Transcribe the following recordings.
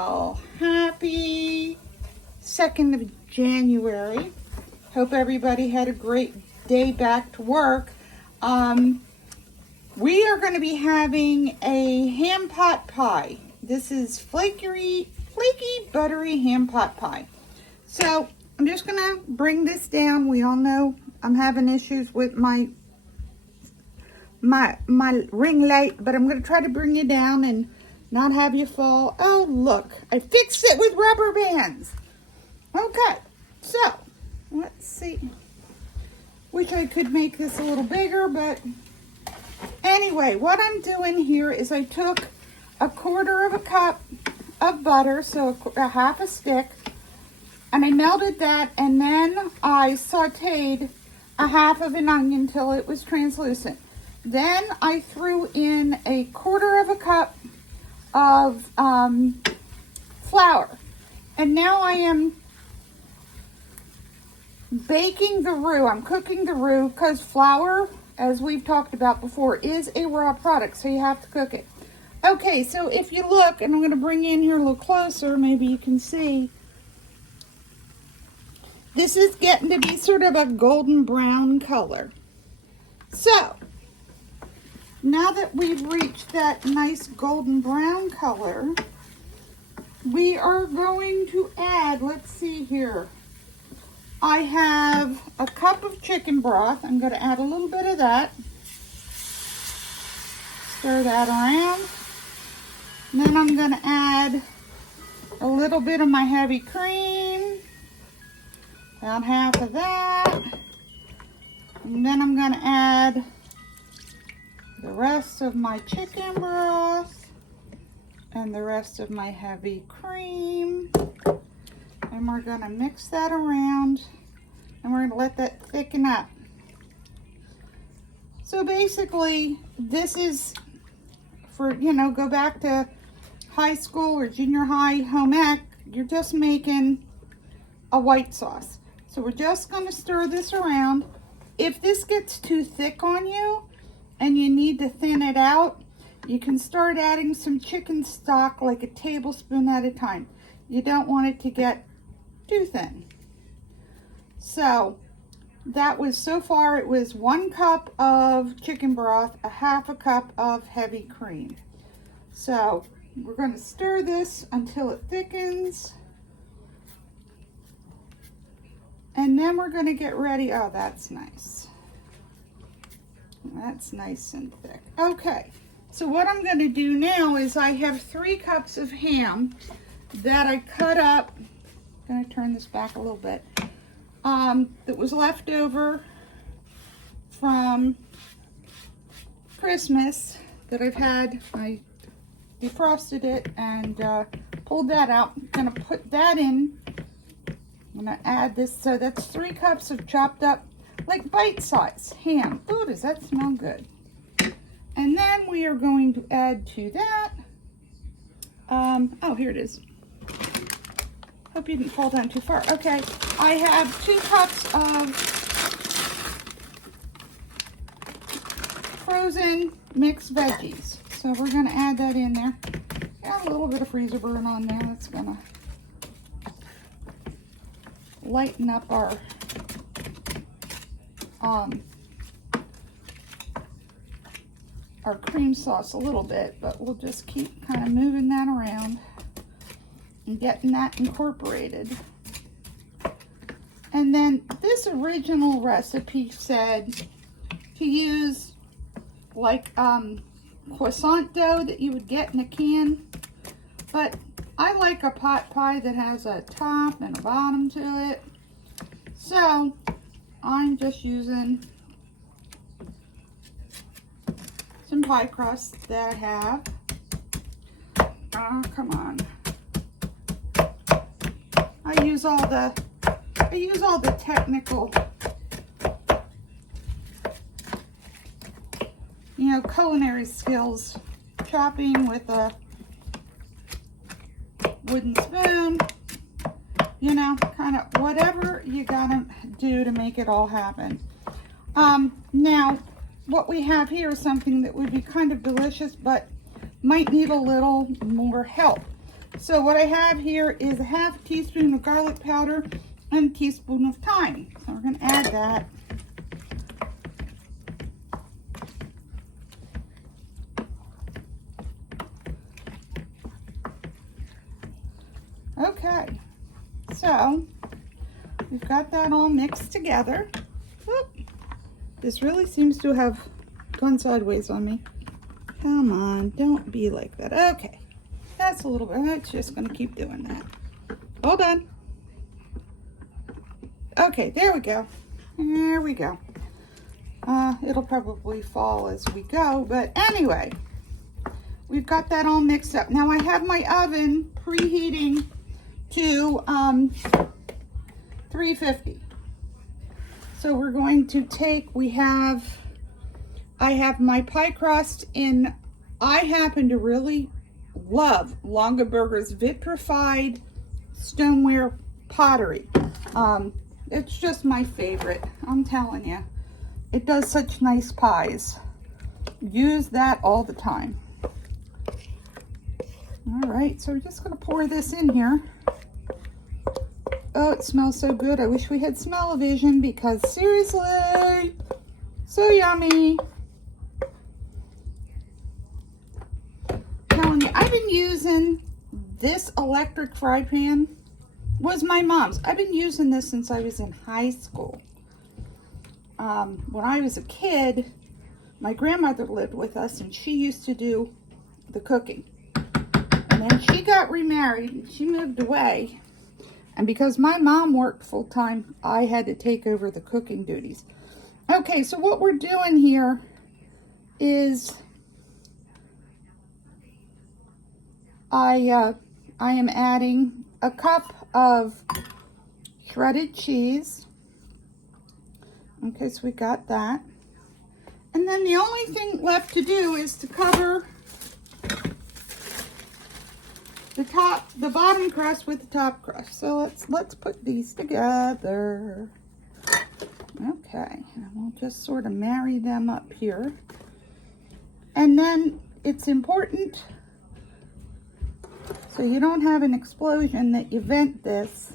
Well, happy 2nd of January. Hope everybody had a great day back to work. We are going to be having a ham pot pie. This is flaky, buttery ham pot pie. So I'm just going to bring this down. We all know I'm having issues with my ring light, but I'm going to try to bring you down and not have you fall. Oh, look, I fixed it with rubber bands. Okay, so let's see. Wish I could make this a little bigger, but anyway, what I'm doing here is I took 1/4 cup of butter, so a half a stick, and I melted that, and then I sauteed a half of an onion till it was translucent. Then I threw in 1/4 cup of flour, and now I am baking the roux. I'm cooking the roux because flour, as we've talked about before, is a raw product, so you have to cook it. Okay, so if you look, and I'm going to bring you in here a little closer, maybe you can see, this is getting to be sort of a golden brown color. So now that we've reached that nice golden brown color, we are going to add, let's see here, I have a cup of chicken broth. I'm going to add a little bit of that. Stir that around. And then I'm going to add a little bit of my heavy cream, about half of that. And then I'm going to add the rest of my chicken broth and the rest of my heavy cream. And we're going to mix that around, and we're going to let that thicken up. So basically, this is for, go back to high school or junior high home ec, you're just making a white sauce. So we're just going to stir this around. If this gets too thick on you and you need to thin it out, you can start adding some chicken stock, like a tablespoon at a time. You don't want it to get too thin. So that was, so far it was 1 cup of chicken broth, a half a cup of heavy cream. So we're going to stir this until it thickens, and then we're going to get ready. Oh, that's nice. That's nice and thick. Okay, so what I'm going to do now is I have 3 cups of ham that I cut up. I'm going to turn this back a little bit. That was left over from Christmas that I've had. I defrosted it and pulled that out. I'm going to put that in. I'm going to add this. So that's 3 cups of chopped up, like bite-sized ham. Ooh, does that smell good? And then we are going to add to that. Oh, here it is. Hope you didn't fall down too far. Okay, I have 2 cups of frozen mixed veggies. So we're going to add that in there. Got a little bit of freezer burn on there. That's going to lighten up our cream sauce a little bit, but we'll just keep kind of moving that around and getting that incorporated. And then this original recipe said to use like croissant dough that you would get in a can, but I like a pot pie that has a top and a bottom to it, so I'm just using some pie crust that I have. Oh, come on. I use all the technical, culinary skills. Chopping with a wooden spoon, kind of whatever you gotta do to make it all happen. Now, what we have here is something that would be kind of delicious, but might need a little more help. So what I have here is a half teaspoon of garlic powder and a teaspoon of thyme. So we're going to add that. Okay, so we've got that all mixed together. Oop. This really seems to have gone sideways on me. Come on, don't be like that. Okay, that's a little bit, it's just gonna keep doing that. Hold on. Okay, there we go. There we go. It'll probably fall as we go, but anyway, we've got that all mixed up. Now I have my oven preheating to 350. So we're going to take, I have my pie crust in, I happen to really love Longaberger's vitrified stoneware pottery. It's just my favorite, I'm telling you. It does such nice pies. Use that all the time. All right, so we're just gonna pour this in here. Oh, it smells so good. I wish we had smell-o-vision because seriously, so yummy. Telling you, I've been using this electric fry pan. Was my mom's. I've been using this since I was in high school. When I was a kid, my grandmother lived with us and she used to do the cooking. And then she got remarried and she moved away. And because my mom worked full-time, I had to take over the cooking duties. Okay, so what we're doing here is I am adding a cup of shredded cheese. Okay, so we got that. And then the only thing left to do is to cover the bottom crust with the top crust. So let's put these together. Okay, and we'll just sort of marry them up here. And then it's important, so you don't have an explosion, that you vent this.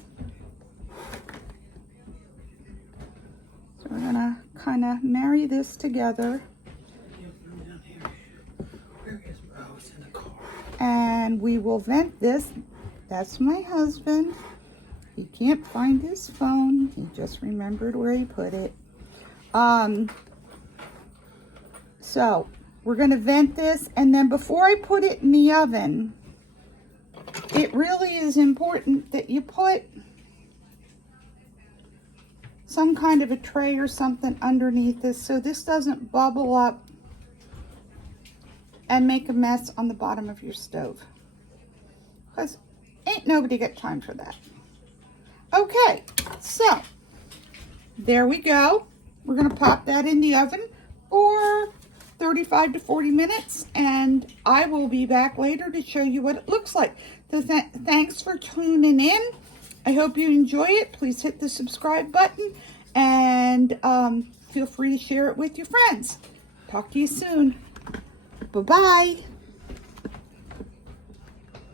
So we're gonna kind of marry this together. And we will vent this. That's my husband. He can't find his phone. He just remembered where he put it. So we're going to vent this. And then before I put it in the oven, it really is important that you put some kind of a tray or something underneath this so this doesn't bubble up and make a mess on the bottom of your stove. Because ain't nobody got time for that. Okay, so there we go. We're gonna pop that in the oven for 35 to 40 minutes and I will be back later to show you what it looks like. So thanks for tuning in. I hope you enjoy it. Please hit the subscribe button and feel free to share it with your friends. Talk to you soon. Bye-bye.